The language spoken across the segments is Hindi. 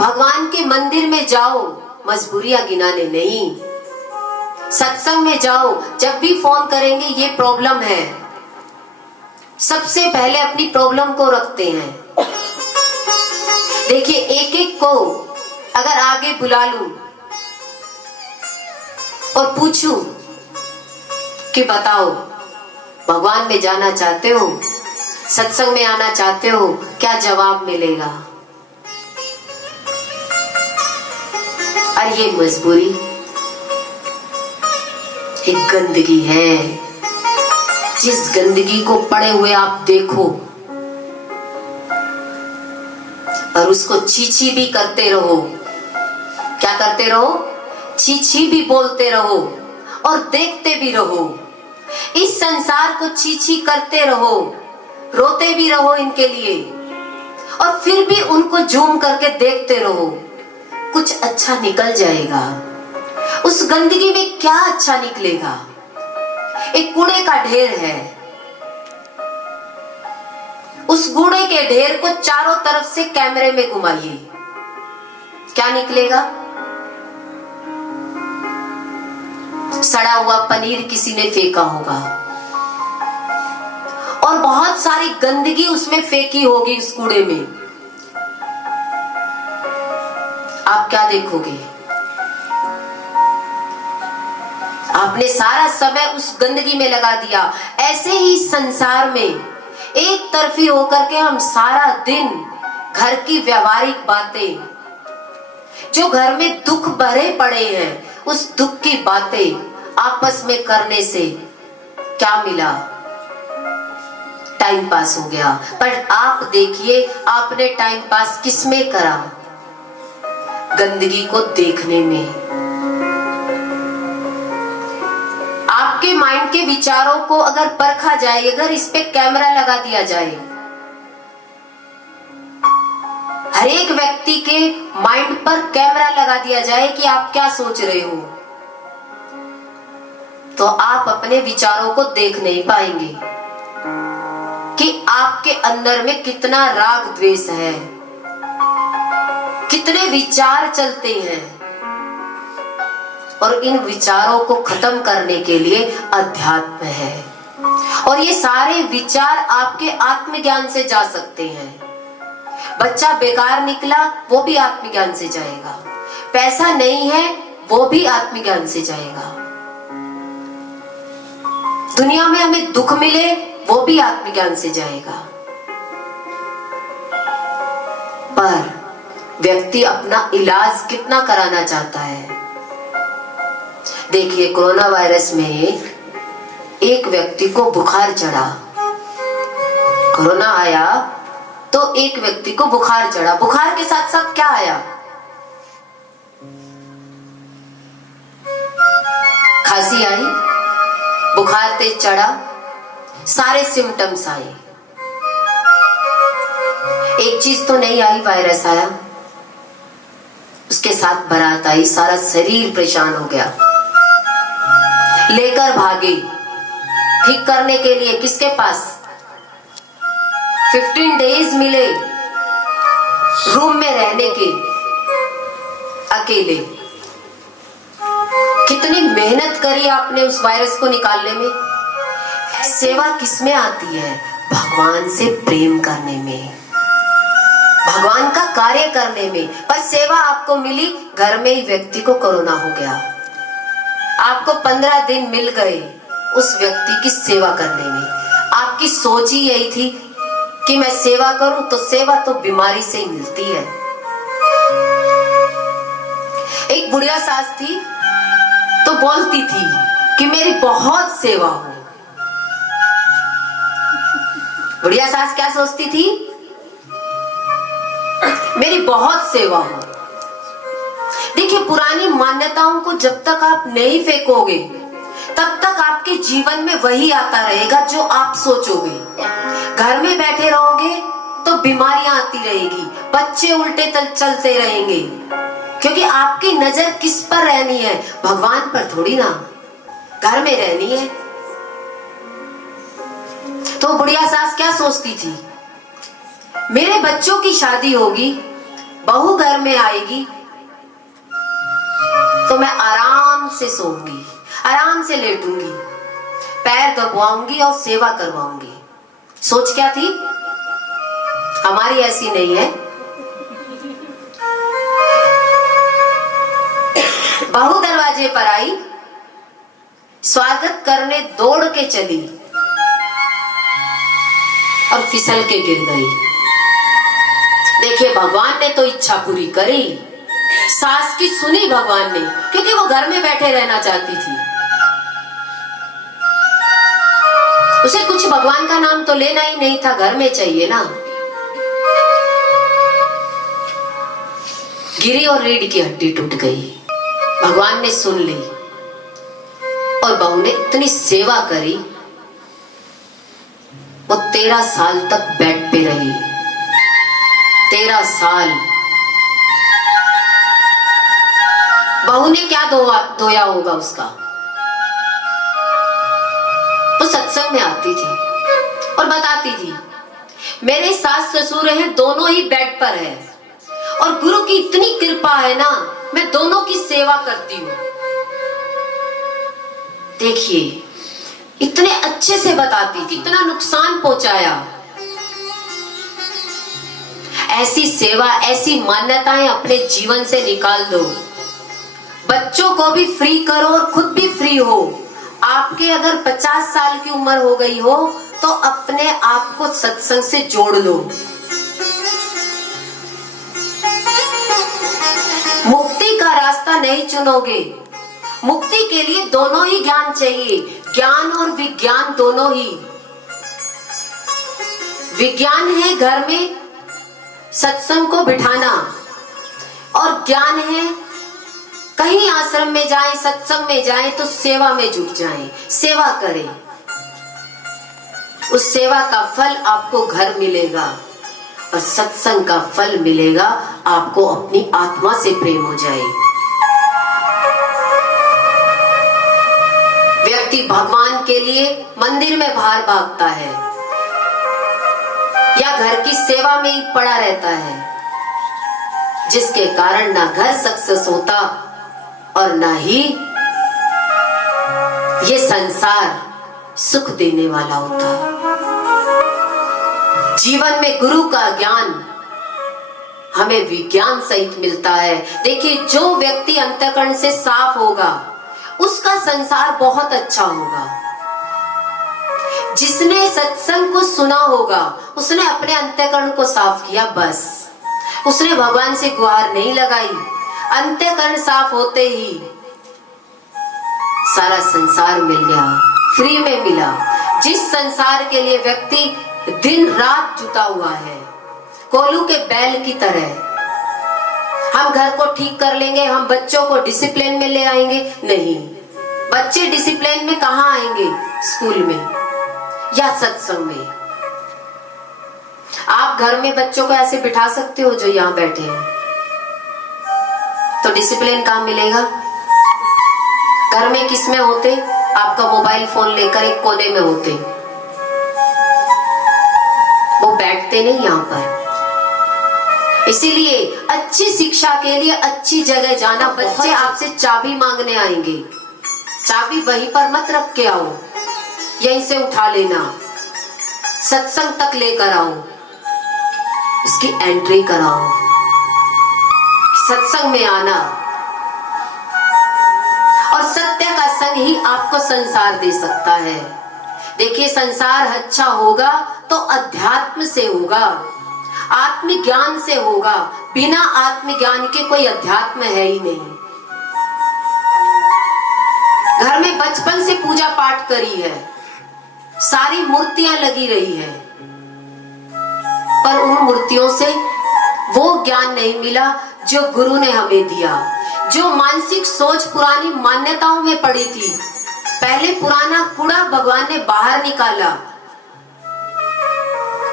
भगवान के मंदिर में जाओ मजबूरियां गिनाने नहीं, सत्संग में जाओ, जब भी फोन करेंगे ये प्रॉब्लम है, सबसे पहले अपनी प्रॉब्लम को रखते हैं। देखिए एक एक को अगर आगे बुला लूं और पूछूं कि बताओ भगवान में जाना चाहते हो, सत्संग में आना चाहते हो, क्या जवाब मिलेगा? और ये मजबूरी, एक गंदगी है, जिस गंदगी को पड़े हुए आप देखो और उसको छी भी करते रहो। क्या करते रहो? छी भी बोलते रहो और देखते भी रहो। इस संसार को छी करते रहो, रोते भी रहो इनके लिए, और फिर भी उनको झूम करके देखते रहो। कुछ अच्छा निकल जाएगा। उस गंदगी में क्या अच्छा निकलेगा? एक कूड़े का ढेर है, उस कूड़े के ढेर को चारों तरफ से कैमरे में घुमाइए, क्या निकलेगा? सड़ा हुआ पनीर किसी ने फेंका होगा और बहुत सारी गंदगी उसमें फेंकी होगी उस कूड़े में। आप क्या देखोगे? आपने सारा समय उस गंदगी में लगा दिया। ऐसे ही संसार में एक तरफी होकर के हम सारा दिन घर की व्यवहारिक बातें, जो घर में दुख भरे पड़े हैं, उस दुख की बातें आपस में करने से क्या मिला? टाइम पास हो गया। पर आप देखिए आपने टाइम पास किसमें करा? गंदगी को देखने में। आपके माइंड के विचारों को अगर परखा जाए, अगर इस पे कैमरा लगा दिया जाए, हर एक व्यक्ति के माइंड पर कैमरा लगा दिया जाए कि आप क्या सोच रहे हो, तो आप अपने विचारों को देख नहीं पाएंगे कि आपके अंदर में कितना राग द्वेष है, कितने विचार चलते हैं। और इन विचारों को खत्म करने के लिए अध्यात्म है, और ये सारे विचार आपके आत्मज्ञान से जा सकते हैं। बच्चा बेकार निकला, वो भी आत्मज्ञान से जाएगा। पैसा नहीं है, वो भी आत्मज्ञान से जाएगा। दुनिया में हमें दुख मिले, वो भी आत्मज्ञान से जाएगा। पर व्यक्ति अपना इलाज कितना कराना चाहता है? देखिए कोरोना वायरस में एक व्यक्ति को बुखार चढ़ा, कोरोना आया तो एक व्यक्ति को बुखार चढ़ा। बुखार के साथ साथ क्या आया? खांसी आई, बुखार तेज चढ़ा, सारे सिम्टम्स आए। एक चीज तो नहीं आई, वायरस आया, उसके साथ बारात आई, सारा शरीर परेशान हो गया। लेकर भागे ठीक करने के लिए किसके पास? 15 डेज मिले रूम में रहने के, अकेले। कितनी मेहनत करी आपने उस वायरस को निकालने में। सेवा किसमें आती है? भगवान से प्रेम करने में, भगवान का कार्य करने में। पर सेवा आपको मिली, घर में ही व्यक्ति को कोरोना हो गया, आपको 15 दिन मिल गए उस व्यक्ति की सेवा करने में। आपकी सोच ही यही थी कि मैं सेवा करूं, तो सेवा तो बीमारी से ही मिलती है। एक बुढ़िया सास थी तो बोलती थी कि मेरी बहुत सेवा हो। बुढ़िया सास क्या सोचती थी? मेरी बहुत सेवा हो। देखिए पुरानी मान्यताओं को जब तक आप नहीं फेंकोगे, तब तक आपके जीवन में वही आता रहेगा जो आप सोचोगे। घर में बैठे रहोगे तो बीमारियां आती रहेगी, बच्चे उल्टे चलते रहेंगे, क्योंकि आपकी नजर किस पर रहनी है? भगवान पर थोड़ी ना, घर में रहनी है। तो बुढ़िया सास क्या सोचती थी? मेरे बच्चों की शादी होगी बहू घर में आएगी तो मैं आराम से सोऊंगी, आराम से लेटूंगी, पैर दबाऊंगी और सेवा करवाऊंगी। सोच क्या थी? हमारी ऐसी नहीं है। बहू दरवाजे पर आई, स्वागत करने दौड़ के चली और फिसल के गिर गई। देखिए, भगवान ने तो इच्छा पूरी करी, सास की सुनी भगवान ने, क्योंकि वो घर में बैठे रहना चाहती थी। उसे कुछ भगवान का नाम तो लेना ही नहीं था, घर में चाहिए ना। गिरी और रीढ़ की हड्डी टूट गई। भगवान ने सुन ली और बहू ने इतनी सेवा करी, वो 13 साल तक बेड पे रही। 13 साल बहू ने क्या धोया होगा उसका। वो सत्संग में आती थी और बताती थी, मेरे सास ससुर हैं, दोनों ही बेड पर है और गुरु की इतनी कृपा है ना, मैं दोनों की सेवा करती हूँ। देखिए, इतने अच्छे से बताती थी, इतना नुकसान पहुंचाया। ऐसी सेवा, ऐसी मान्यताएं अपने जीवन से निकाल दो। बच्चों को भी फ्री करो और खुद भी फ्री हो। आपके अगर 50 साल की उम्र हो गई हो तो अपने आप को सत्संग से जोड़ लो। मुक्ति का रास्ता नहीं चुनोगे। मुक्ति के लिए दोनों ही ज्ञान चाहिए, ज्ञान और विज्ञान दोनों ही। विज्ञान है घर में सत्संग को बिठाना, और ज्ञान है कहीं आश्रम में जाए, सत्संग में जाए तो सेवा में जुट जाए, सेवा करें। उस सेवा का फल आपको घर मिलेगा और सत्संग का फल मिलेगा आपको अपनी आत्मा से प्रेम हो जाए। व्यक्ति भगवान के लिए मंदिर में बाहर भागता है या घर की सेवा में ही पड़ा रहता है, जिसके कारण ना घर सक्सेस होता और ना ही ये संसार सुख देने वाला होता। जीवन में गुरु का ज्ञान हमें विज्ञान सहित मिलता है। देखिए, जो व्यक्ति अंतःकरण से साफ होगा उसका संसार बहुत अच्छा होगा। जिसने सत्संग को सुना होगा उसने अपने अंतःकरण को साफ किया, बस उसने भगवान से गुहार नहीं लगाई। अंतःकरण साफ होते ही सारा संसार मिल गया, फ्री में मिला। जिस संसार के लिए व्यक्ति दिन रात जुटा हुआ है, कोलू के बैल की तरह, हम घर को ठीक कर लेंगे, हम बच्चों को डिसिप्लिन में ले आएंगे, नहीं। बच्चे डिसिप्लिन में कहाँ आएंगे? स्कूल में या सत्संग में। आप घर में बच्चों को ऐसे बिठा सकते हो जो यहाँ बैठे हैं, तो डिसिप्लिन कहाँ मिलेगा? घर में किस में होते? आपका मोबाइल फोन लेकर एक कोने में होते, वो बैठते नहीं यहाँ पर। इसीलिए अच्छी शिक्षा के लिए अच्छी जगह जाना। बच्चे आपसे चाबी मांगने आएंगे, चाबी वहीं पर मत रख के आओ, यहीं से उठा लेना, सत्संग तक लेकर आओ, उसकी एंट्री कराओ, सत्संग में आना। और सत्य का संग ही आपको संसार दे सकता है। देखिए, संसार अच्छा होगा तो अध्यात्म से होगा, आत्मज्ञान से होगा। बिना आत्मज्ञान के कोई अध्यात्म है ही नहीं। घर में बचपन से पूजा पाठ करी है, सारी मूर्तियां लगी रही है, पर उन मूर्तियों से वो ज्ञान नहीं मिला जो गुरु ने हमें दिया। जो मानसिक सोच पुरानी मान्यताओं में पड़ी थी, पहले पुराना कूड़ा भगवान ने बाहर निकाला,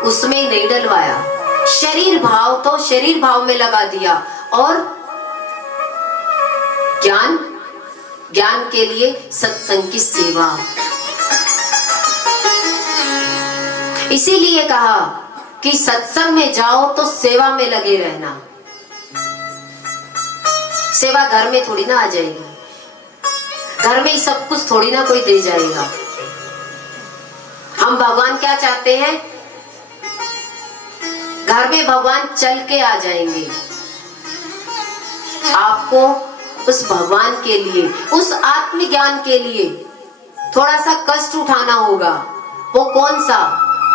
उसमें ही नहीं डलवाया। शरीर भाव तो शरीर भाव में लगा दिया, और ज्ञान के लिए सत्संग की सेवा। इसीलिए कहा कि सत्संग में जाओ तो सेवा में लगे रहना। सेवा घर में थोड़ी ना आ जाएगी, घर में ही सब कुछ थोड़ी ना कोई दे जाएगा। हम भगवान क्या चाहते हैं, घर में भगवान चल के आ जाएंगे। आपको उस भगवान के लिए, उस आत्मज्ञान के लिए थोड़ा सा कष्ट उठाना होगा। वो कौन सा?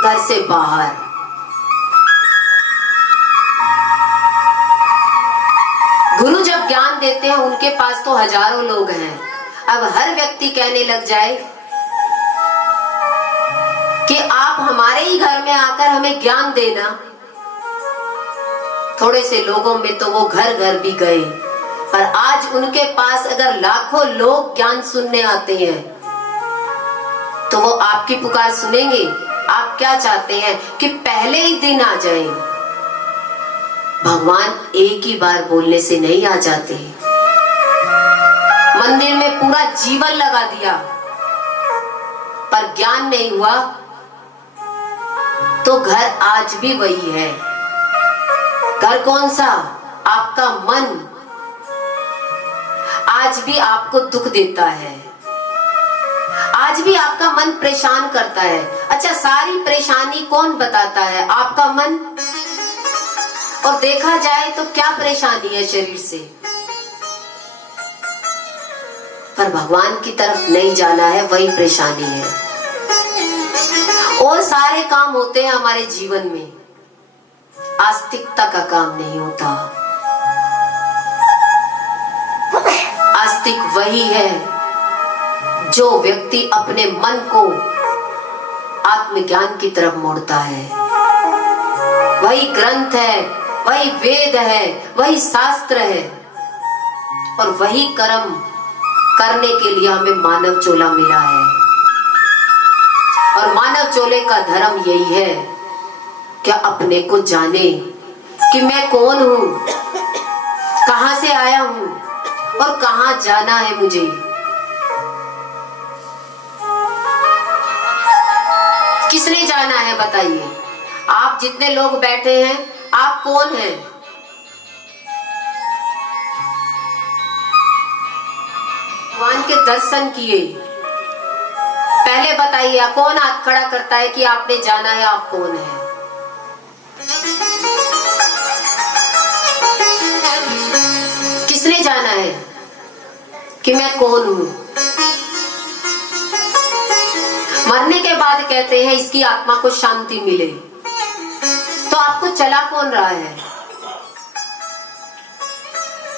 घर से बाहर। गुरु जब ज्ञान देते हैं, उनके पास तो हजारों लोग हैं। अब हर व्यक्ति कहने लग जाए कि आप हमारे ही घर में आकर हमें ज्ञान देना, थोड़े से लोगों में तो वो घर घर भी गए। पर आज उनके पास अगर लाखों लोग ज्ञान सुनने आते हैं तो वो आपकी पुकार सुनेंगे? आप क्या चाहते हैं कि पहले ही दिन आ जाए? भगवान एक ही बार बोलने से नहीं आ जाते। मंदिर में पूरा जीवन लगा दिया पर ज्ञान नहीं हुआ तो घर आज भी वही है। घर कौन सा? आपका मन आज भी आपको दुख देता है, आज भी आपका मन परेशान करता है। अच्छा, सारी परेशानी कौन बताता है? आपका मन। और देखा जाए तो क्या परेशानी है शरीर से, पर भगवान की तरफ नहीं जाना है, वही परेशानी है। और सारे काम होते हैं हमारे जीवन में, आस्तिकता का काम नहीं होता। आस्तिक वही है जो व्यक्ति अपने मन को आत्मज्ञान की तरफ मोड़ता है। वही ग्रंथ है, वही वेद है, वही शास्त्र है, और वही कर्म करने के लिए हमें मानव चोला मिला है। और मानव चोले का धर्म यही है कि अपने को जाने कि मैं कौन हूं, कहां से आया हूं और कहां जाना है मुझे। किसने जाना है बताइए? आप जितने लोग बैठे हैं, आप कौन हैं? भगवान के दर्शन किए, पहले बताइए कौन हाथ खड़ा करता है कि आपने जाना है, आप कौन है? किसने जाना है कि मैं कौन हूं? मरने के बाद कहते हैं इसकी आत्मा को शांति मिले, तो आपको चला कौन रहा है?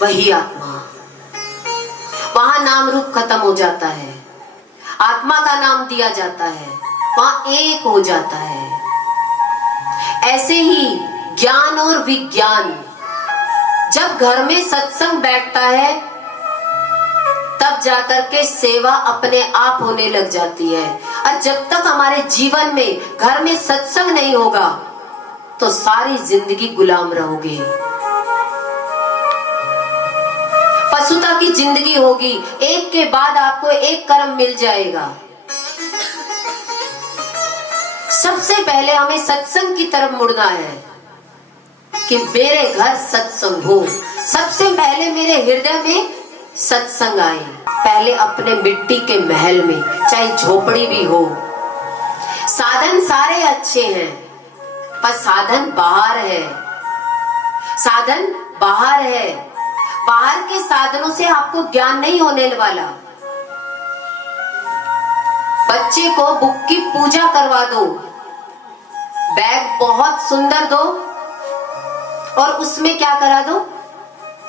वही आत्मा। वहां नाम रूप खत्म हो जाता है, आत्मा का नाम दिया जाता है, वहां एक हो जाता है। ऐसे ही ज्ञान और विज्ञान, जब घर में सत्संग बैठता है तब जाकर के सेवा अपने आप होने लग जाती है। और जब तक हमारे जीवन में घर में सत्संग नहीं होगा तो सारी जिंदगी गुलाम रहोगे, पशुता की जिंदगी होगी। एक के बाद आपको एक कर्म मिल जाएगा। सबसे पहले हमें सत्संग की तरफ मुड़ना है कि मेरे घर सत्संग हो। सबसे पहले मेरे हृदय में सत्संग आए। पहले अपने मिट्टी के महल में, चाहे झोपड़ी भी हो, साधन सारे अच्छे हैं पर साधन बाहर है। साधन बाहर है, बाहर के साधनों से आपको ज्ञान नहीं होने वाला। बच्चे को बुक की पूजा करवा दो, बैग बहुत सुंदर दो और उसमें क्या करा दो,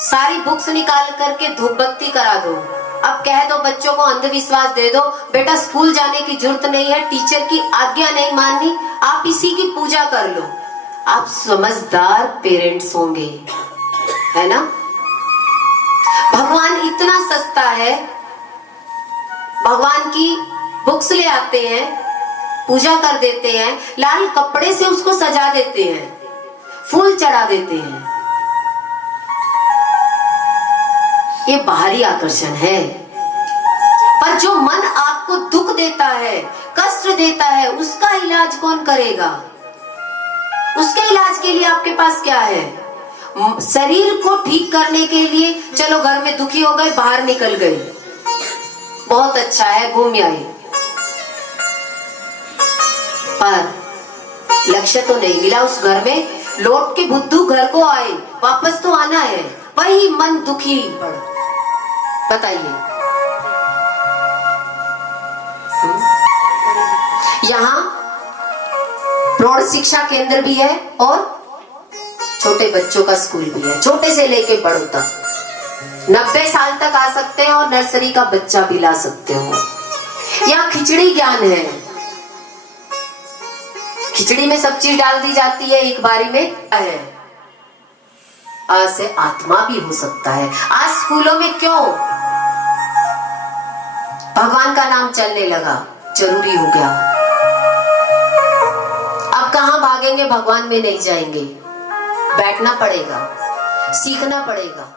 सारी बुक्स निकाल करके धूप बत्ती करा दो। अब कह दो बच्चों को, अंधविश्वास दे दो, बेटा स्कूल जाने की जरूरत नहीं है, टीचर की आज्ञा नहीं माननी, आप इसी की पूजा कर लो। आप समझदार पेरेंट्स होंगे, है ना? भगवान इतना सस्ता है, भगवान की बुक्स ले आते हैं, पूजा कर देते हैं, लाल कपड़े से उसको सजा देते हैं, फूल चढ़ा देते हैं। ये बाहरी आकर्षण है, पर जो मन आपको दुख देता है, कष्ट देता है, उसका इलाज कौन करेगा? उसके इलाज के लिए आपके पास क्या है? शरीर को ठीक करने के लिए चलो घर में दुखी हो गए, बाहर निकल गए, बहुत अच्छा है, घूम आए, पर लक्ष्य तो नहीं मिला उस घर में। लौट के बुद्धू घर को आए, वापस तो आना है, वही मन दुखी पड़। बताइए, यहाँ प्रौढ़ शिक्षा केंद्र भी है और छोटे बच्चों का स्कूल भी है, छोटे से लेके बड़ों तक 90 साल तक आ सकते हैं और नर्सरी का बच्चा भी ला सकते हो। यहाँ खिचड़ी ज्ञान है, खिचड़ी में सब चीज डाल दी जाती है एक बारी में है। आज से आत्मा भी हो सकता है। आज स्कूलों में क्यों भगवान का नाम चलने लगा, जरूरी हो गया। अब कहां भागेंगे, भगवान में नहीं जाएंगे, बैठना पड़ेगा, सीखना पड़ेगा।